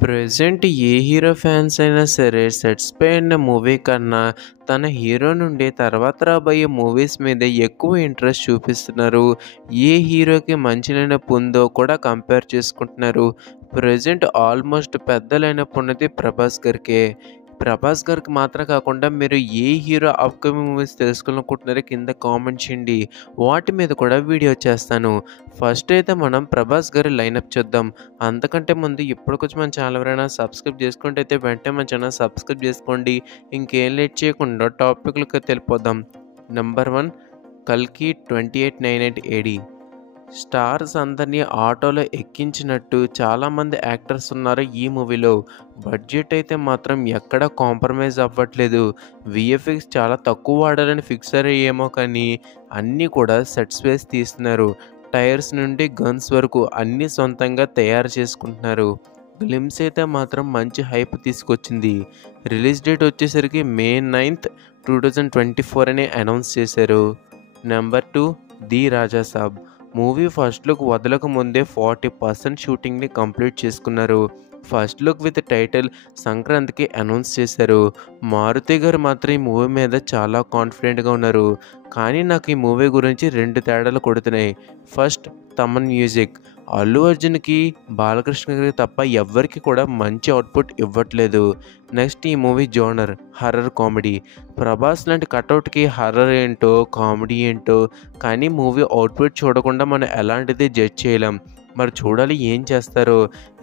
Present ఏ hero fans అయినా సరే sets పై ఉన్న మూవీ కన్నా తన హీరో నుండి తర్వాత రాబోయే మూవీస్ మీద ఎక్కువ ఇంట్రెస్ట్ చూపిస్తున్నారు. ఏ హీరోకి మంచి లైనప్ ఉందో కూడా కంపేర్ చేసుకుంటున్నారు. ప్రెజెంట్ ఆల్మోస్ట్ పెద్ద లైనప్ ఉన్నది ప్రభాస్ గారికే. ప్రభాస్ గారికి మాత్రం కాకుండా మీరు ఏ హీరో అప్కమింగ్ మూవీస్ తెలుసుకోవాలనుకుంటున్నారో కింద కామెంట్ చేయండి. వాటి మీద కూడా వీడియో చేస్తాను. ఫస్ట్ అయితే మనం ప్రభాస్ గారి లైనప్ చూద్దాం. అంతకంటే ముందు ఇప్పటికొచ్చి మన ఛానల్ ఎవరైనా సబ్స్క్రైబ్ చేసుకుంటే అయితే వెంటనే మన ఛానల్ సబ్స్క్రైబ్ చేసుకోండి. ఇంకేం లేట్ చేయకుండా టాపిక్లకు తెలిపోదాం. నెంబర్ 1 కల్కి 2898 AD. స్టార్స్ అందరినీ ఆటోలో ఎక్కించినట్టు చాలామంది యాక్టర్స్ ఉన్నారు ఈ మూవీలో. బడ్జెట్ అయితే మాత్రం ఎక్కడా కాంప్రమైజ్ అవ్వట్లేదు. విఎఫ్ఎక్స్ చాలా తక్కువ వాడాలని ఫిక్స్ అయ్యేమో కానీ అన్నీ కూడా సెట్స్ వేసి తీస్తున్నారు. టైర్స్ నుండి గన్స్ వరకు అన్నీ సొంతంగా తయారు చేసుకుంటున్నారు. గ్లిమ్స్ అయితే మాత్రం మంచి హైప్ తీసుకొచ్చింది. రిలీజ్ డేట్ వచ్చేసరికి May 9th, 2024 అని అనౌన్స్ చేశారు. Number 2 the Raja Saab. Movie first look వదలక ముందే 40% షూటింగ్ని కంప్లీట్ చేసుకున్నారు. ఫస్ట్ లుక్ విత్ టైటిల్ సంక్రాంతికి అనౌన్స్ చేశారు. మారుతి గారు మాత్రం ఈ మూవీ మీద చాలా కాన్ఫిడెంట్గా ఉన్నారు. కానీ నాకు ఈ మూవీ గురించి 2 తేడాలు కొడుతున్నాయి. First, Thaman music. అల్లు అర్జున్కి, బాలకృష్ణ గారికి తప్ప ఎవ్వరికి కూడా మంచి అవుట్పుట్ ఇవ్వట్లేదు. నెక్స్ట్, ఈ movie genre horror comedy. Prabhas లాంటి కటౌట్కి హర్రర్ ఏంటో కామెడీ ఏంటో, కానీ మూవీ అవుట్పుట్ చూడకుండా మనం ఎలాంటిది జడ్జ్ చేయలేం. మరి చూడాలి ఏం చేస్తారో.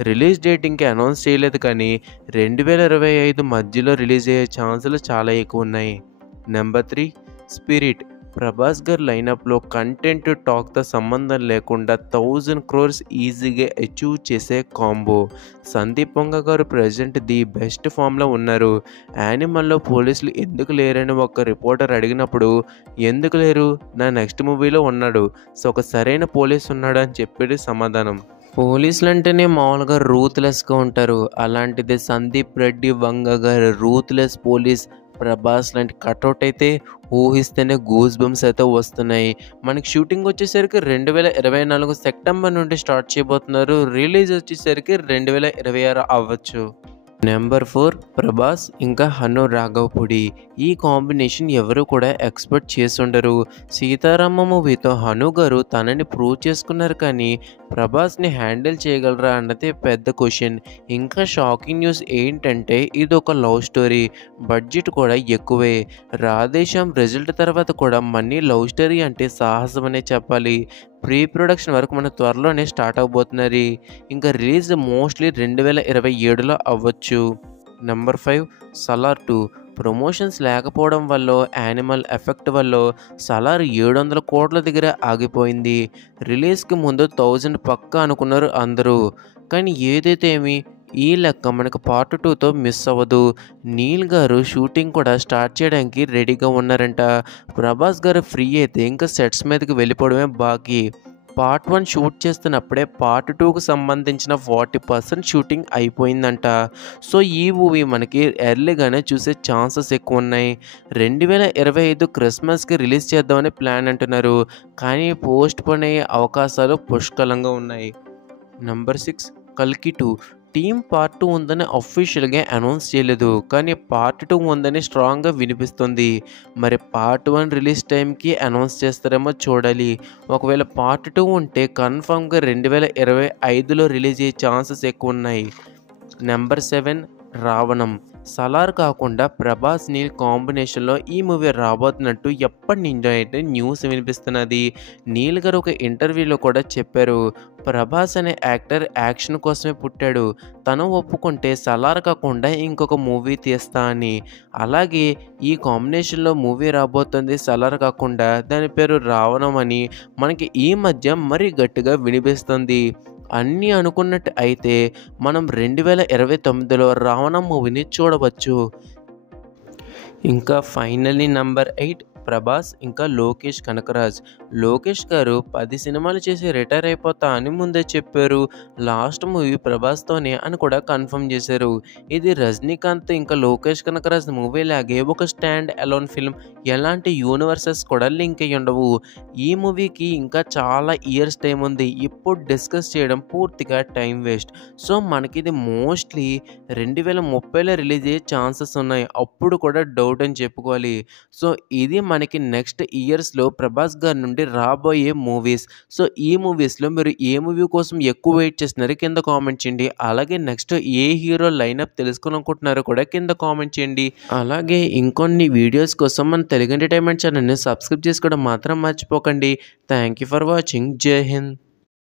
రిలీజ్ డేట్ ఇంకా అనౌన్స్ చేయలేదు కానీ 2025 మధ్యలో రిలీజ్ అయ్యే ఛాన్సులు చాలా ఎక్కువ ఉన్నాయి. Number 3 spirit. ప్రభాస్ గారి లైనప్లో కంటెంట్ టాక్తో సంబంధం లేకుండా 1000 crores ఈజీగా అచీవ్ చేసే కాంబో. సందీప్ వంగ గారు ప్రజెంట్ ది బెస్ట్ ఫామ్లో ఉన్నారు. యానిమల్లో పోలీసులు ఎందుకు లేరని ఒక రిపోర్టర్ అడిగినప్పుడు, ఎందుకు లేరు, నా నెక్స్ట్ మూవీలో ఉన్నాడు, సో ఒక సరైన పోలీస్ ఉన్నాడు అని చెప్పేది సమాధానం. పోలీసులు అంటేనే మామూలుగా రూత్లెస్గా ఉంటారు. అలాంటిది సందీప్ రెడ్డి వంగ గారు రూత్లెస్ పోలీస్ ప్రభాస్ లాంటి కటౌట్ అయితే ఊహిస్తేనే గూస్ బంప్స్ అయితే వస్తున్నాయి. మనకి షూటింగ్ వచ్చేసరికి 2024 సెప్టెంబర్ నుండి స్టార్ట్ చేయబోతున్నారు. రిలీజ్ వచ్చేసరికి 2026 అవ్వచ్చు. నెంబర్ 4 ప్రభాస్ ఇంకా హను రాఘవపూడి. ఈ కాంబినేషన్ ఎవరు కూడా ఎక్స్పెక్ట్ చేసి ఉండరు. సీతారామ మూవీతో హను గారు తనని ప్రూవ్ చేసుకున్నారు కానీ ప్రభాస్ని హ్యాండిల్ చేయగలరా అన్నది పెద్ద క్వశ్చన్. ఇంకా షాకింగ్ న్యూస్ ఏంటంటే ఇది ఒక లవ్ స్టోరీ. బడ్జెట్ కూడా ఎక్కువే. రాధేశ్యామ్ రిజల్ట్ తర్వాత కూడా మనీ లవ్ స్టోరీ అంటే సాహసం అనే చెప్పాలి. ప్రీ ప్రొడక్షన్ వరకు మన త్వరలోనే స్టార్ట్ అవబోతున్నది. ఇంకా రిలీజ్ మోస్ట్లీ 2027లో అవ్వచ్చు. నెంబర్ 5 సలార్ 2. ప్రమోషన్స్ లేకపోవడం వల్ల, యానిమల్ ఎఫెక్ట్ వల్ల సలార్ 700 కోట్ల దగ్గర ఆగిపోయింది. రిలీజ్కి ముందు 1000 పక్కా అనుకున్నారు అందరూ. కానీ ఏదైతే ఏమి, ఈ లెక్క మనకు పార్ట్ 2తో మిస్ అవ్వదు. నీల్ గారు షూటింగ్ కూడా స్టార్ట్ చేయడానికి రెడీగా ఉన్నారంట. ప్రభాస్ గారు ఫ్రీ అయితే ఇంకా సెట్స్ మీదకి వెళ్ళిపోవడమే బాకీ. పార్ట్ 1 షూట్ చేస్తున్నప్పుడే పార్ట్ 2కు సంబంధించిన 40% షూటింగ్ అయిపోయిందంట. సో ఈ మూవీ మనకి ఎర్లీగానే చూసే ఛాన్సెస్ ఎక్కువ ఉన్నాయి. 2025 క్రిస్మస్కి రిలీజ్ చేద్దామని ప్లాన్ అంటున్నారు. కానీ పోస్ట్ పోన్ అయ్యే అవకాశాలు పుష్కలంగా ఉన్నాయి. నెంబర్ 6 కల్కి 2. టీమ్ పార్ట్ 2 ఉందని అఫీషియల్గా అనౌన్స్ చేయలేదు కానీ పార్ట్ 2 ఉందని స్ట్రాంగ్గా వినిపిస్తుంది. మరి పార్ట్ 1 రిలీజ్ టైంకి అనౌన్స్ చేస్తారేమో చూడాలి. ఒకవేళ పార్ట్ 2 ఉంటే కన్ఫామ్గా 2025లో రిలీజ్ అయ్యే ఛాన్సెస్ ఎక్కువ ఉన్నాయి. నెంబర్ 7 రావణం. సలార్ కాకుండా ప్రభాస్ నీల్ కాంబినేషన్లో ఈ మూవీ రాబోతున్నట్టు ఎప్పటి నుంచో అయితే న్యూస్ వినిపిస్తున్నది. నీల్ గారు ఒక ఇంటర్వ్యూలో కూడా చెప్పారు, ప్రభాస్ అనే యాక్టర్ యాక్షన్ కోసమే పుట్టాడు, తను ఒప్పుకుంటే సలార్ కాకుండా ఇంకొక మూవీ తీస్తా అని. అలాగే ఈ కాంబినేషన్లో మూవీ రాబోతుంది సలార్ కాకుండా, దాని పేరు రావణం అని మనకి ఈ మధ్య మరీ గట్టిగా వినిపిస్తుంది. అన్నీ అనుకున్నట్టు అయితే మనం 2029లో రావణం మూవీని చూడవచ్చు. ఇంకా ఫైనల్లీ నెంబర్ 8 ప్రభాస్ ఇంకా లోకేష్ కనకరాజ్. లోకేష్ గారు 10 సినిమాలు చేసి రిటైర్ అయిపోతా అని ముందే చెప్పారు. లాస్ట్ మూవీ ప్రభాస్తోనే అని కూడా కన్ఫర్మ్ చేశారు. ఇది రజనీకాంత్ ఇంకా లోకేష్ కనకరాజ్ మూవీ లాగే ఒక స్టాండ్ అలోన్ ఫిల్మ్. ఎలాంటి యూనివర్సెస్ కూడా లింక్ అయ్యి ఉండవు. ఈ మూవీకి ఇంకా చాలా ఇయర్స్ టైం ఉంది. ఇప్పుడు డిస్కస్ చేయడం పూర్తిగా టైం వేస్ట్. సో మనకిది మోస్ట్లీ 2030లో రిలీజ్ అయ్యే ఛాన్సెస్ ఉన్నాయి. అప్పుడు కూడా డౌట్ అని చెప్పుకోవాలి. సో ఇది మనకి నెక్స్ట్ ఇయర్స్‌లో ప్రభాస్ గారి నుండి రాబోయే మూవీస్. సో ఈ మూవీస్‌లో మీరు ఏ మూవీ కోసం ఎక్కువ వెయిట్ చేస్తున్నారో కింద కామెంట్ చేయండి. అలాగే నెక్స్ట్ ఏ హీరో లైనప్ తెలుసుకోవాలనుకుంటున్నారో కూడా కింద కామెంట్ చేయండి. అలాగే ఇంకొన్ని వీడియోస్ కోసం మన తెలుగు ఎంటర్టైన్మెంట్ ఛానల్‌ని సబ్స్క్రైబ్ చేసుకోవడం మాత్రం మర్చిపోకండి. Thank you for watching. జై హింద్.